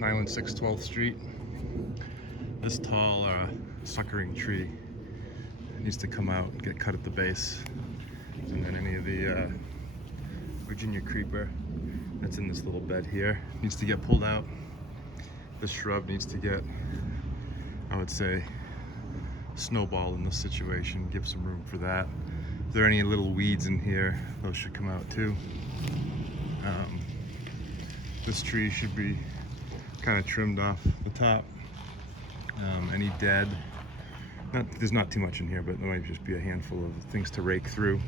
916 12th Street. This tall suckering tree needs to come out and get cut at the base. And then any of the Virginia creeper that's in this little bed here needs to get pulled out. This shrub needs to get, I would say, snowball in this situation, give some room for that. If there are any little weeds in here, those should come out too. This tree should be kind of trimmed off the top. Any dead, there's not too much in here, but there might just be a handful of things to rake through.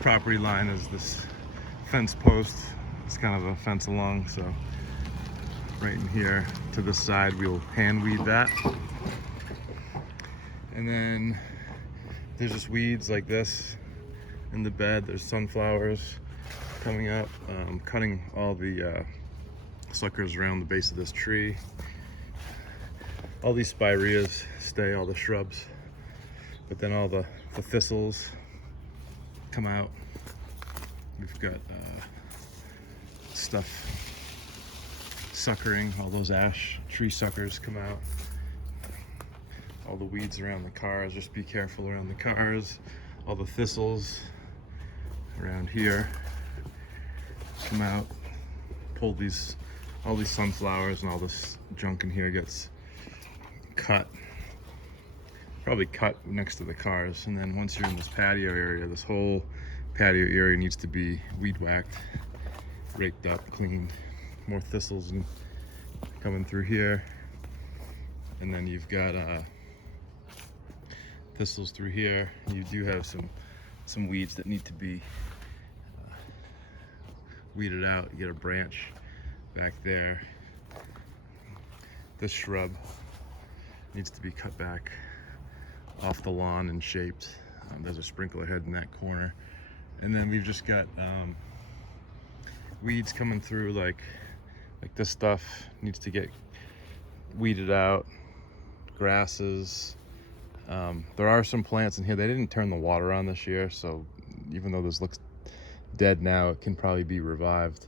Property line is this fence post. It's kind of a fence along, so right in here to this side we'll hand weed that. And then there's just weeds like this in the bed. There's sunflowers coming up, cutting all the suckers around the base of this tree. All these spireas stay, all the shrubs, but then all the thistles come out. We've got stuff suckering, all those ash tree suckers come out. All the weeds around the cars, just be careful around the cars. All the thistles around here come out. Pull all these sunflowers, and all this junk in here gets cut. Probably cut next to the cars. And then once you're in this patio area, this whole patio area needs to be weed whacked, raked up, cleaned. More thistles and coming through here. And then you've got thistles through here. You do have some weeds that need to be weeded out. You get a branch back there. This shrub needs to be cut back off the lawn and shaped. There's a sprinkler head in that corner. And then we've just got weeds coming through, like this stuff needs to get weeded out. Grasses. There are some plants in here. They didn't turn the water on this year, so even though this looks dead now, it can probably be revived.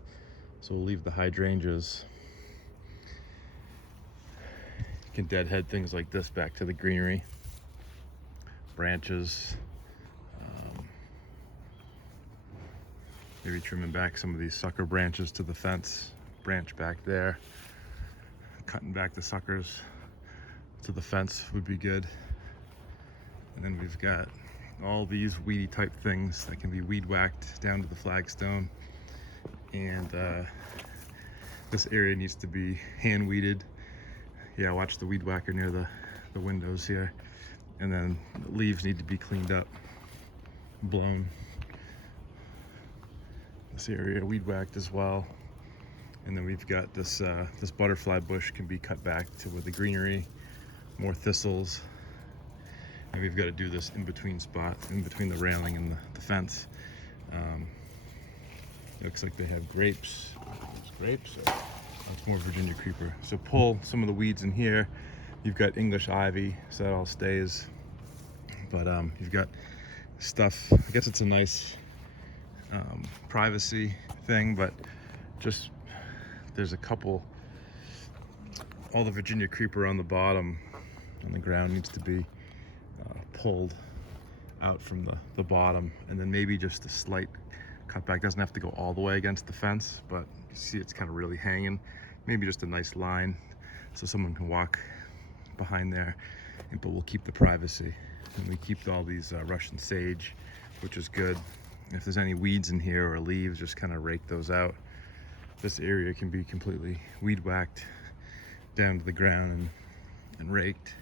So we'll leave the hydrangeas. You can deadhead things like this back to the greenery. Branches. Maybe trimming back some of these sucker branches to the fence. Branch back there. Cutting back the suckers to the fence would be good. And then we've got all these weedy type things that can be weed whacked down to the flagstone. And this area needs to be hand weeded. Yeah, watch the weed whacker near the windows here. And then the leaves need to be cleaned up, blown. This area weed whacked as well. And then we've got this this butterfly bush can be cut back to with the greenery, more thistles. And we've got to do this in between spot, in between the railing and the fence. Looks like they have grapes. There's grapes. That's more Virginia creeper. So pull some of the weeds in here. You've got English ivy, so that all stays. But you've got stuff. I guess it's a nice privacy thing, but just there's a couple. All the Virginia creeper on the bottom, on the ground, needs to be pulled out from the bottom, and then maybe just a slight cutback. Doesn't have to go all the way against the fence, but you see it's kind of really hanging. Maybe just a nice line so someone can walk behind there, but we'll keep the privacy. And we keep all these Russian sage, which is good. If there's any weeds in here or leaves, just kind of rake those out. This area can be completely weed whacked down to the ground and raked.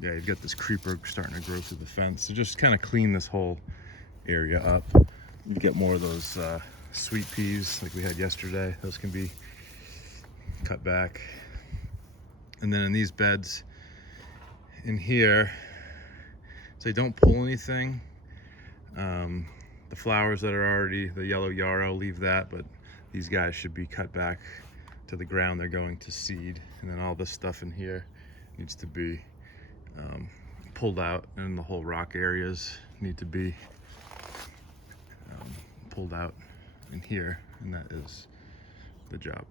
Yeah, you've got this creeper starting to grow through the fence. So just kind of clean this whole area up. You get more of those sweet peas like we had yesterday. Those can be cut back. And then in these beds in here, say don't pull anything. The flowers that are already, the yellow yarrow, leave that, but these guys should be cut back to the ground. They're going to seed. And then all this stuff in here needs to be pulled out, and the whole rock areas need to be pulled out in here, and that is the job.